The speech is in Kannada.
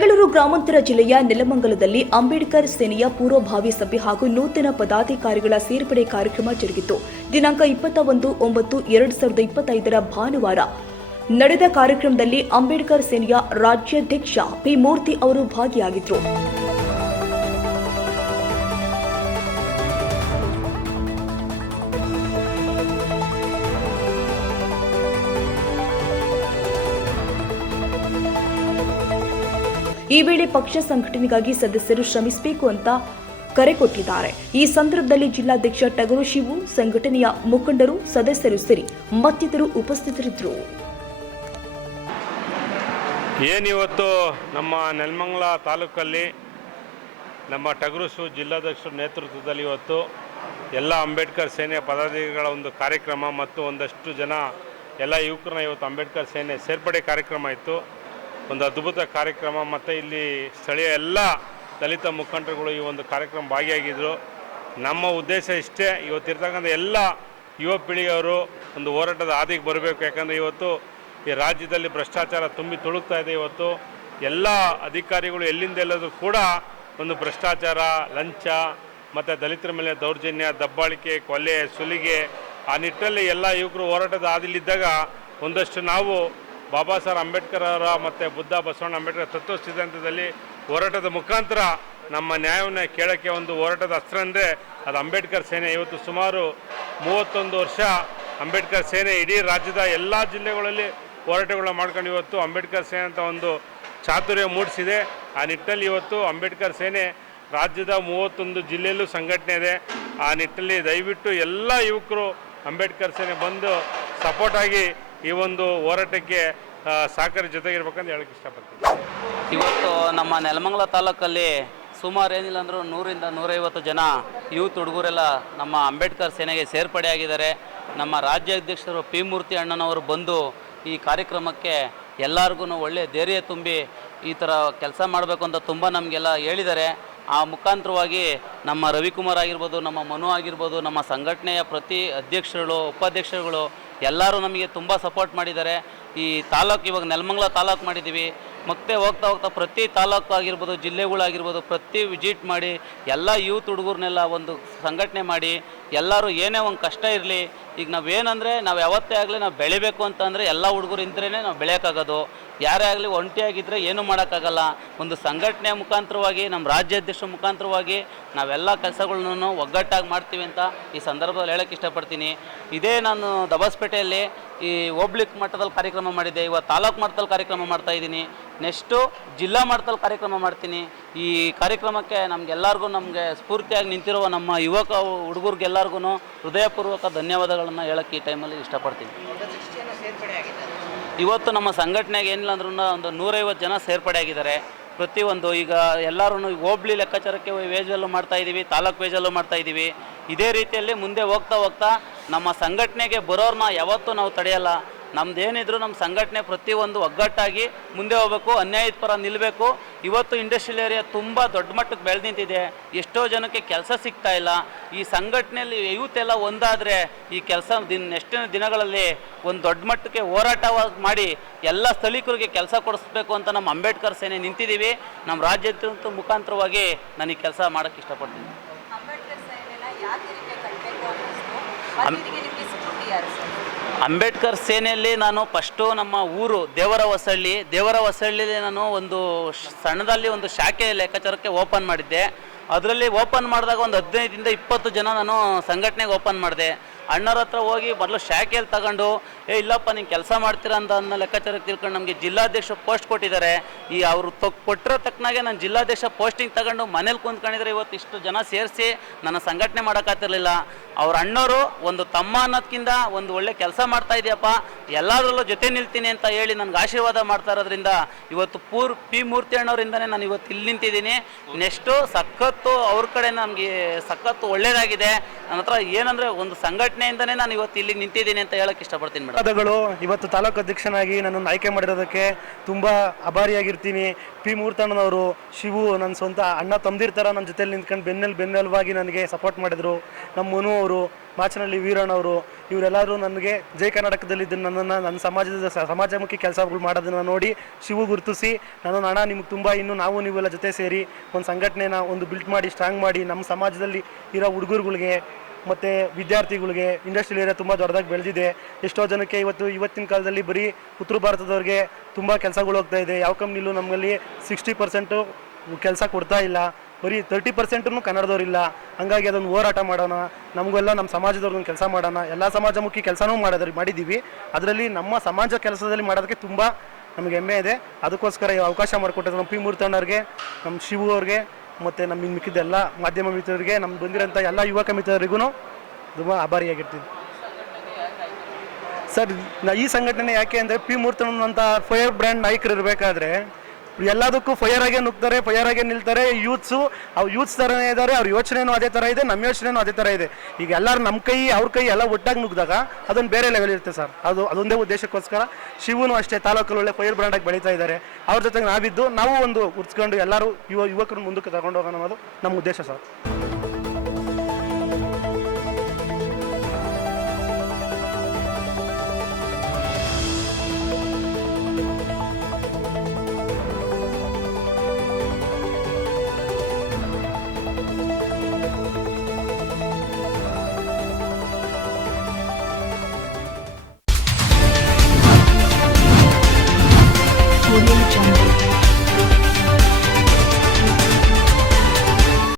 ಬೆಂಗಳೂರು ಗ್ರಾಮಾಂತರ ಜಿಲ್ಲೆಯ ನೆಲಮಂಗಲದಲ್ಲಿ ಅಂಬೇಡ್ಕರ್ ಸೇನೆಯ ಪೂರ್ವಭಾವಿ ಸಭೆ ಹಾಗೂ ನೂತನ ಪದಾಧಿಕಾರಿಗಳ ಸೇರ್ಪಡೆ ಕಾರ್ಯಕ್ರಮ ಜರುಗಿತು. ದಿನಾಂಕ 21/9/2025 ಭಾನುವಾರ ನಡೆದ ಕಾರ್ಯಕ್ರಮದಲ್ಲಿ ಅಂಬೇಡ್ಕರ್ ಸೇನೆಯ ರಾಜ್ಯಾಧ್ಯಕ್ಷ ಪಿ ಮೂರ್ತಿ ಅವರು ಭಾಗಿಯಾಗಿದ್ದರು. ಈ ವೇಳೆ ಪಕ್ಷ ಸಂಘಟನೆಗಾಗಿ ಸದಸ್ಯರು ಶ್ರಮಿಸಬೇಕು ಅಂತ ಕರೆ ಕೊಟ್ಟಿದ್ದಾರೆ. ಈ ಸಂದರ್ಭದಲ್ಲಿ ಜಿಲ್ಲಾಧ್ಯಕ್ಷ ಟಗರು ಶಿವು, ಸಂಘಟನೆಯ ಮುಖಂಡರು, ಸದಸ್ಯರು ಸೇರಿ ಮತ್ತಿತರರು ಉಪಸ್ಥಿತರಿದ್ದರು. ಏನಿವತ್ತು ನಮ್ಮ ನೆಲಮಂಗಲ ತಾಲೂಕಲ್ಲಿ ನಮ್ಮ ಟಗರು ಶಿವು ಜಿಲ್ಲಾಧ್ಯಕ್ಷರ ನೇತೃತ್ವದಲ್ಲಿ ಇವತ್ತು ಎಲ್ಲ ಅಂಬೇಡ್ಕರ್ ಸೇನೆಯ ಪದಾಧಿಕಾರಿಗಳ ಒಂದು ಕಾರ್ಯಕ್ರಮ ಮತ್ತು ಒಂದಷ್ಟು ಜನ ಎಲ್ಲ ಯುವಕರನ್ನ ಇವತ್ತು ಅಂಬೇಡ್ಕರ್ ಸೇನೆ ಸೇರ್ಪಡೆ ಕಾರ್ಯಕ್ರಮ ಇತ್ತು. ಒಂದು ಅದ್ಭುತ ಕಾರ್ಯಕ್ರಮ ಮತ್ತು ಇಲ್ಲಿ ಸ್ಥಳೀಯ ಎಲ್ಲ ದಲಿತ ಮುಖಂಡರುಗಳು ಈ ಒಂದು ಕಾರ್ಯಕ್ರಮ ಭಾಗಿಯಾಗಿದ್ದರು. ನಮ್ಮ ಉದ್ದೇಶ ಇಷ್ಟೇ, ಇವತ್ತಿರ್ತಕ್ಕಂಥ ಎಲ್ಲ ಯುವ ಪೀಳಿಗೆಯವರು ಒಂದು ಹೋರಾಟದ ಹಾದಿಗೆ ಬರಬೇಕು. ಯಾಕಂದರೆ ಇವತ್ತು ಈ ರಾಜ್ಯದಲ್ಲಿ ಭ್ರಷ್ಟಾಚಾರ ತುಂಬಿ ತುಳುಕ್ತಾ ಇದೆ. ಇವತ್ತು ಎಲ್ಲ ಅಧಿಕಾರಿಗಳು ಎಲ್ಲಿಂದೆಲ್ಲರೂ ಕೂಡ ಒಂದು ಭ್ರಷ್ಟಾಚಾರ, ಲಂಚ ಮತ್ತು ದಲಿತರ ಮೇಲೆ ದೌರ್ಜನ್ಯ, ದಬ್ಬಾಳಿಕೆ, ಕೊಲೆ, ಸುಲಿಗೆ, ಆ ನಿಟ್ಟಿನಲ್ಲಿ ಎಲ್ಲ ಯುವಕರು ಹೋರಾಟದ ಹಾದಿಲಿದ್ದಾಗ ಒಂದಷ್ಟು ನಾವು ಬಾಬಾ ಸಾಹೇಬ್ ಅಂಬೇಡ್ಕರ್ ಅವರ ಮತ್ತು ಬುದ್ಧ ಬಸವಣ್ಣ ಅಂಬೇಡ್ಕರ್ ತತ್ವ ಸಿದ್ಧಾಂತದಲ್ಲಿ ಹೋರಾಟದ ಮುಖಾಂತರ ನಮ್ಮ ನ್ಯಾಯವನ್ನು ಕೇಳೋಕ್ಕೆ ಒಂದು ಹೋರಾಟದ ಅಸ್ತ್ರ ಅಂದರೆ ಅದು ಅಂಬೇಡ್ಕರ್ ಸೇನೆ. ಇವತ್ತು ಸುಮಾರು 31 ವರ್ಷ ಅಂಬೇಡ್ಕರ್ ಸೇನೆ ಇಡೀ ರಾಜ್ಯದ ಎಲ್ಲ ಜಿಲ್ಲೆಗಳಲ್ಲಿ ಹೋರಾಟಗಳನ್ನ ಮಾಡ್ಕೊಂಡು ಇವತ್ತು ಅಂಬೇಡ್ಕರ್ ಸೇನೆ ಅಂತ ಒಂದು ಚಾತುರ್ಯ ಮೂಡಿಸಿದೆ. ಆ ನಿಟ್ಟಿನಲ್ಲಿ ಇವತ್ತು ಅಂಬೇಡ್ಕರ್ ಸೇನೆ ರಾಜ್ಯದ 31 ಜಿಲ್ಲೆಯಲ್ಲೂ ಸಂಘಟನೆ ಇದೆ. ಆ ನಿಟ್ಟಿನಲ್ಲಿ ದಯವಿಟ್ಟು ಎಲ್ಲ ಯುವಕರು ಅಂಬೇಡ್ಕರ್ ಸೇನೆ ಬಂದು ಸಪೋರ್ಟಾಗಿ ಈ ಒಂದು ಹೋರಾಟಕ್ಕೆ ಸಹಕಾರಿ ಜೊತೆಗಿರ್ಬೇಕಂತ ಹೇಳಕ್ಕೆ ಇಷ್ಟಪಡ್ತೀನಿ. ಇವತ್ತು ನಮ್ಮ ನೆಲಮಂಗಲ ತಾಲೂಕಲ್ಲಿ ಸುಮಾರು ಏನಿಲ್ಲ ಅಂದರೂ 100ರಿಂದ 150 ಜನ ಯೂತ್ ಹುಡುಗರೆಲ್ಲ ನಮ್ಮ ಅಂಬೇಡ್ಕರ್ ಸೇನೆಗೆ ಸೇರ್ಪಡೆಯಾಗಿದ್ದಾರೆ. ನಮ್ಮ ರಾಜ್ಯಾಧ್ಯಕ್ಷರು ಪಿ ಮೂರ್ತಿ ಅಣ್ಣನವರು ಬಂದು ಈ ಕಾರ್ಯಕ್ರಮಕ್ಕೆ ಎಲ್ಲರಿಗೂ ಒಳ್ಳೆಯ ಧೈರ್ಯ ತುಂಬಿ ಈ ಥರ ಕೆಲಸ ಮಾಡಬೇಕು ಅಂತ ತುಂಬ ನಮಗೆಲ್ಲ ಹೇಳಿದ್ದಾರೆ. ಆ ಮುಖಾಂತರವಾಗಿ ನಮ್ಮ ರವಿಕುಮಾರ್ ಆಗಿರ್ಬೋದು, ನಮ್ಮ ಮನು ಆಗಿರ್ಬೋದು, ನಮ್ಮ ಸಂಘಟನೆಯ ಪ್ರತಿ ಅಧ್ಯಕ್ಷರುಗಳು, ಉಪಾಧ್ಯಕ್ಷರುಗಳು ಎಲ್ಲರೂ ನಮಗೆ ತುಂಬ ಸಪೋರ್ಟ್ ಮಾಡಿದ್ದಾರೆ. ಈ ತಾಲೂಕು ಇವಾಗ ನೆಲಮಂಗಲ ತಾಲೂಕು ಮಾಡಿದ್ದೀವಿ. ಮತ್ತೆ ಹೋಗ್ತಾ ಹೋಗ್ತಾ ಪ್ರತಿ ತಾಲೂಕು ಆಗಿರ್ಬೋದು, ಜಿಲ್ಲೆಗಳಾಗಿರ್ಬೋದು, ಪ್ರತಿ ವಿಸಿಟ್ ಮಾಡಿ ಎಲ್ಲ ಯೂತ್ ಹುಡುಗರನ್ನೆಲ್ಲ ಒಂದು ಸಂಘಟನೆ ಮಾಡಿ ಎಲ್ಲರೂ ಏನೇ ಒಂದು ಕಷ್ಟ ಇರಲಿ, ಈಗ ನಾವೇನಂದರೆ ನಾವು ಯಾವತ್ತೇ ಆಗಲಿ ನಾವು ಬೆಳಿಬೇಕು ಅಂತಂದರೆ ಎಲ್ಲ ಹುಡುಗರು ಇದ್ರೇ ನಾವು ಬೆಳೆಯೋಕ್ಕಾಗೋದು. ಯಾರೇ ಆಗಲಿ ಒಂಟಿಯಾಗಿದ್ದರೆ ಏನೂ ಮಾಡೋಕ್ಕಾಗಲ್ಲ. ಒಂದು ಸಂಘಟನೆಯ ಮುಖಾಂತರವಾಗಿ, ನಮ್ಮ ರಾಜ್ಯಾಧ್ಯಕ್ಷರ ಮುಖಾಂತರವಾಗಿ ನಾವೆಲ್ಲ ಕೆಲಸಗಳನ್ನೂ ಒಗ್ಗಟ್ಟಾಗಿ ಮಾಡ್ತೀವಿ ಅಂತ ಈ ಸಂದರ್ಭದಲ್ಲಿ ಹೇಳೋಕ್ಕೆ ಇಷ್ಟಪಡ್ತೀನಿ. ಇದೇ ನಾನು ದಬಸ್ಪೇಟೆಯಲ್ಲಿ ಈ ಹೋಬಳಿ ಮಟ್ಟದಲ್ಲಿ ಕಾರ್ಯಕ್ರಮ ಮಾಡಿದ್ದೆ, ಇವತ್ತು ತಾಲೂಕು ಮಟ್ಟದಲ್ಲಿ ಕಾರ್ಯಕ್ರಮ ಮಾಡ್ತಾಯಿದ್ದೀನಿ, ನೆಕ್ಸ್ಟು ಜಿಲ್ಲಾ ಮಟ್ಟದಲ್ಲಿ ಕಾರ್ಯಕ್ರಮ ಮಾಡ್ತೀನಿ. ಈ ಕಾರ್ಯಕ್ರಮಕ್ಕೆ ನಮಗೆಲ್ಲರಿಗೂ ನಮಗೆ ಸ್ಫೂರ್ತಿಯಾಗಿ ನಿಂತಿರುವ ನಮ್ಮ ಯುವಕ ಹುಡುಗರಿಗೆಲ್ಲರಿಗೂ ಹೃದಯಪೂರ್ವಕ ಧನ್ಯವಾದಗಳನ್ನು ಹೇಳೋಕ್ಕೆ ಈ ಟೈಮಲ್ಲಿ ಇಷ್ಟಪಡ್ತೀನಿ. ಇವತ್ತು ನಮ್ಮ ಸಂಘಟನೆಗೆ ಏನಿಲ್ಲ ಅಂದ್ರೂ ಒಂದು 150 ಜನ ಸೇರ್ಪಡೆ ಆಗಿದ್ದಾರೆ. ಪ್ರತಿಯೊಂದು ಈಗ ಎಲ್ಲರೂ ಹೋಬಳಿ ಲೆಕ್ಕಾಚಾರಕ್ಕೆ ವೇಜಲ್ಲೂ ಮಾಡ್ತಾಯಿದ್ದೀವಿ, ತಾಲೂಕು ವೇಜಲ್ಲೂ ಮಾಡ್ತಾಯಿದ್ದೀವಿ. ಇದೇ ರೀತಿಯಲ್ಲಿ ಮುಂದೆ ಹೋಗ್ತಾ ಹೋಗ್ತಾ ನಮ್ಮ ಸಂಘಟನೆಗೆ ಬರೋರನ್ನ ಯಾವತ್ತೂ ನಾವು ತಡೆಯಲ್ಲ. ನಮ್ಮದೇನಿದ್ರು ನಮ್ಮ ಸಂಘಟನೆ ಪ್ರತಿಯೊಂದು ಒಗ್ಗಟ್ಟಾಗಿ ಮುಂದೆ ಹೋಗಬೇಕು, ಅನ್ಯಾಯದ ಪರ ನಿಲ್ಲಬೇಕು. ಇವತ್ತು ಇಂಡಸ್ಟ್ರಿಯಲ್ ಏರಿಯಾ ತುಂಬ ದೊಡ್ಡ ಮಟ್ಟಕ್ಕೆ ಬೆಳೆದು ನಿಂತಿದೆ. ಎಷ್ಟೋ ಜನಕ್ಕೆ ಕೆಲಸ ಸಿಗ್ತಾ ಇಲ್ಲ. ಈ ಸಂಘಟನೆಯಲ್ಲಿ ಯೂತ್ ಎಲ್ಲ ಒಂದಾದರೆ ಈ ಕೆಲಸ ನೆಕ್ಸ್ಟಿನ ದಿನಗಳಲ್ಲಿ ಒಂದು ದೊಡ್ಡ ಮಟ್ಟಕ್ಕೆ ಹೋರಾಟ ಮಾಡಿ ಎಲ್ಲ ಸ್ಥಳೀಕರಿಗೆ ಕೆಲಸ ಕೊಡಿಸ್ಬೇಕು ಅಂತ ನಮ್ಮ ಅಂಬೇಡ್ಕರ್ ಸೇನೆ ನಿಂತಿದ್ದೀವಿ. ನಮ್ಮ ರಾಜ್ಯದ ಮುಖಾಂತರವಾಗಿ ನಾನು ಈ ಕೆಲಸ ಮಾಡೋಕ್ಕೆ ಇಷ್ಟಪಡ್ತೀನಿ. ಅಂಬೇಡ್ಕರ್ ಸೇನೆಯಲ್ಲಿ ನಾನು ಫಸ್ಟು ನಮ್ಮ ಊರು ದೇವರ ಹೊಸಳ್ಳಿಲಿ ನಾನು ಒಂದು ಸಣ್ಣದಲ್ಲಿ ಒಂದು ಶಾಖೆ ಲೆಕ್ಕಾಚಾರಕ್ಕೆ ಓಪನ್ ಮಾಡಿದ್ದೆ. ಅದರಲ್ಲಿ ಓಪನ್ ಮಾಡಿದಾಗ ಒಂದು 15ರಿಂದ 20 ಜನ ನಾನು ಸಂಘಟನೆಗೆ ಓಪನ್ ಮಾಡಿದೆ. ಅಣ್ಣರ ಹತ್ರ ಹೋಗಿ ಮೊದಲು ಶಾಖೆಯಲ್ಲಿ ತಗೊಂಡು ಇಲ್ಲಪ್ಪ ನೀನು ಕೆಲಸ ಮಾಡ್ತೀರಾ ಅಂತ ಅನ್ನೋ ಲೆಕ್ಕಾಚಾರಕ್ಕೆ ತಿಳ್ಕೊಂಡು ನಮಗೆ ಜಿಲ್ಲಾಧ್ಯಕ್ಷ ಪೋಸ್ಟ್ ಕೊಟ್ಟಿದ್ದಾರೆ. ಈ ಅವರು ಕೊಟ್ಟಿರೋ ತಕ್ಕನಾಗೆ ನಾನು ಜಿಲ್ಲಾಧ್ಯಕ್ಷ ಪೋಸ್ಟಿಂಗ್ ತಗೊಂಡು ಮನೇಲಿ ಕುಂತ್ಕೊಂಡಿದ್ರೆ ಇವತ್ತು ಇಷ್ಟು ಜನ ಸೇರಿಸಿ ನನ್ನ ಸಂಘಟನೆ ಮಾಡೋಕ್ಕಾಗ್ತಿರ್ಲಿಲ್ಲ. ಅವ್ರ ಅಣ್ಣವರು ಒಂದು ತಮ್ಮ ಅನ್ನೋದಕ್ಕಿಂತ ಒಂದು ಒಳ್ಳೆ ಕೆಲಸ ಮಾಡ್ತಾ ಇದೆಯಪ್ಪ, ಎಲ್ಲದರಲ್ಲೂ ಜೊತೆ ನಿಲ್ತೀನಿ ಅಂತ ಹೇಳಿ ನನಗೆ ಆಶೀರ್ವಾದ ಮಾಡ್ತಾ ಇರೋದ್ರಿಂದ ಇವತ್ತು ಪಿ ಮೂರ್ತಿ ಅಣ್ಣವರಿಂದನೇ ನಾನು ಇವತ್ತು ಇಲ್ಲಿ ನಿಂತಿದ್ದೀನಿ. ನೆಕ್ಸ್ಟು ಸಖತ್ತು ಅವ್ರ ಕಡೆ ನಮಗೆ ಸಖತ್ತು ಒಳ್ಳೇದಾಗಿದೆ. ನನ್ನ ಹತ್ರ ಏನಂದರೆ ಒಂದು ಸಂಘಟನೆಯಿಂದನೇ ನಾನು ಇವತ್ತು ಇಲ್ಲಿ ನಿಂತಿದ್ದೀನಿ ಅಂತ ಹೇಳೋಕ್ಕೆ ಇಷ್ಟಪಡ್ತೀನಿ ಮೇಡಮ್. ಧನ್ಯವಾದಗಳು. ಇವತ್ತು ತಾಲೂಕು ಅಧ್ಯಕ್ಷನಾಗಿ ನನ್ನನ್ನು ಆಯ್ಕೆ ಮಾಡಿರೋದಕ್ಕೆ ತುಂಬ ಆಭಾರಿಯಾಗಿರ್ತೀನಿ. ಪಿ ಮೂರ್ತಣ್ಣನವರು, ಶಿವು, ನನ್ನ ಸ್ವಂತ ಅಣ್ಣ ತಮ್ಮದಿರ ಥರ ನನ್ನ ಜೊತೆಲಿ ನಿಂತ್ಕೊಂಡು ಬೆನ್ನೆಲುಬಾಗಿ ನನಗೆ ಸಪೋರ್ಟ್ ಮಾಡಿದರು. ನಮ್ಮ ಮನು ಅವರು, ಮಾಚನಹಳ್ಳಿ ವೀರಣ್ಣವರು ಇವರೆಲ್ಲರೂ ನನಗೆ ಜೈ ಕರ್ನಾಟಕದಲ್ಲಿದ್ದು ನನ್ನನ್ನು ನನ್ನ ಸಮಾಜಮುಖಿ ಕೆಲಸಗಳು ಮಾಡೋದನ್ನು ನೋಡಿ ಶಿವು ಗುರುತಿಸಿ ನಾನು ಅಣ್ಣ ನಿಮ್ಗೆ ತುಂಬ ಇನ್ನೂ ನೀವೆಲ್ಲ ಜೊತೆ ಸೇರಿ ಒಂದು ಸಂಘಟನೆನ ಒಂದು ಬಿಲ್ಟ್ ಮಾಡಿ ಸ್ಟ್ರಾಂಗ್ ಮಾಡಿ ನಮ್ಮ ಸಮಾಜದಲ್ಲಿ ಇರೋ ಹುಡುಗರುಗಳಿಗೆ ಮತ್ತು ವಿದ್ಯಾರ್ಥಿಗಳಿಗೆ ಇಂಡಸ್ಟ್ರಿಯಲ್ ಏರಿಯಾ ತುಂಬ ದೊಡ್ಡದಾಗಿ ಬೆಳೆದಿದೆ. ಎಷ್ಟೋ ಜನಕ್ಕೆ ಇವತ್ತಿನ ಕಾಲದಲ್ಲಿ ಬರೀ ಉತ್ತರ ಭಾರತದವ್ರಿಗೆ ತುಂಬ ಕೆಲಸಗಳು ಹೋಗ್ತಾ ಇದೆ. ಯಾವ ಕಂಪ್ನಿಲೂ ನಮ್ಮಲ್ಲಿ 60% ಕೆಲಸ ಕೊಡ್ತಾ ಇಲ್ಲ, ಬರೀ 30% ಕನ್ನಡದವ್ರಿಲ್ಲ. ಹಂಗಾಗಿ ಅದೊಂದು ಹೋರಾಟ ಮಾಡೋಣ, ನಮಗೆಲ್ಲ ನಮ್ಮ ಸಮಾಜದವ್ರಿಗೊಂದು ಕೆಲಸ ಮಾಡೋಣ. ಎಲ್ಲ ಸಮಾಜಮುಖಿ ಕೆಲಸನೂ ಮಾಡಿದ್ದೀವಿ. ಅದರಲ್ಲಿ ನಮ್ಮ ಸಮಾಜ ಕೆಲಸದಲ್ಲಿ ಮಾಡೋದಕ್ಕೆ ತುಂಬ ನಮಗೆ ಹೆಮ್ಮೆ ಇದೆ. ಅದಕ್ಕೋಸ್ಕರ ಈ ಅವಕಾಶ ಮಾಡಿಕೊಟ್ಟಿದ್ದು ನಮ್ಮ ಪಿ ಮೂರ್ತಣ್ಣವ್ರಿಗೆ, ನಮ್ಮ ಶಿವು ಅವ್ರಿಗೆ ಮತ್ತು ನಮ್ಮ ಮಿಕ್ಕಿದ ಎಲ್ಲ ಮಾಧ್ಯಮ ಮಿತ್ರರಿಗೆ, ನಮ್ಮ ಬಂದಿರೋಂಥ ಎಲ್ಲ ಯುವಕ ಮಿತ್ರರಿಗೂ ತುಂಬ ಆಭಾರಿಯಾಗಿರ್ತೀನಿ. ಸರ್, ಈ ಸಂಘಟನೆ ಯಾಕೆ ಅಂದರೆ ಪಿ ಮೂರ್ತಣ್ಣನಂಥ ಫೈರ್ ಬ್ರ್ಯಾಂಡ್ ನಾಯಕರು ಇರಬೇಕಾದ್ರೆ ಎಲ್ಲದಕ್ಕೂ ಫೈರ್ ಆಗೇ ನುಗ್ತಾರೆ, ಫೈರ್ ಆಗೇ ನಿಲ್ತಾರೆ. ಯೂತ್ಸ್ ಥರನೇ ಇದ್ದಾರೆ, ಅವ್ರ ಯೋಚನೆಯೂ ಅದೇ ಥರ ಇದೆ, ನಮ್ಮ ಯೋಚನೆಯೂ ಅದೇ ಥರ ಇದೆ. ಈಗ ಎಲ್ಲರೂ ನಮ್ಮ ಕೈ ಅವ್ರ ಕೈ ಎಲ್ಲ ಒಟ್ಟಾಗಿ ನುಗ್ಗಿದಾಗ ಅದೊಂದು ಬೇರೆ ಲೆವೆಲ್ ಇರುತ್ತೆ ಸರ್. ಅದೊಂದೇ ಉದ್ದೇಶಕ್ಕೋಸ್ಕರ ಶಿವನು ಅಷ್ಟೇ ತಾಲೂಕಲ್ಲಿ ಒಳ್ಳೆ ಫೈರ್ ಬ್ರ್ಯಾಂಡಾಗಿ ಬೆಳೀತಾ ಇದ್ದಾರೆ. ಅವ್ರ ಜೊತೆಗೆ ನಾವು ಒಂದು ಉರ್ಸ್ಕೊಂಡು ಎಲ್ಲರೂ ಯುವಕರು ಮುಂದಕ್ಕೆ ತಗೊಂಡು ಹೋಗೋಣ ಅನ್ನೋದು ನಮ್ಮ ಉದ್ದೇಶ ಸರ್.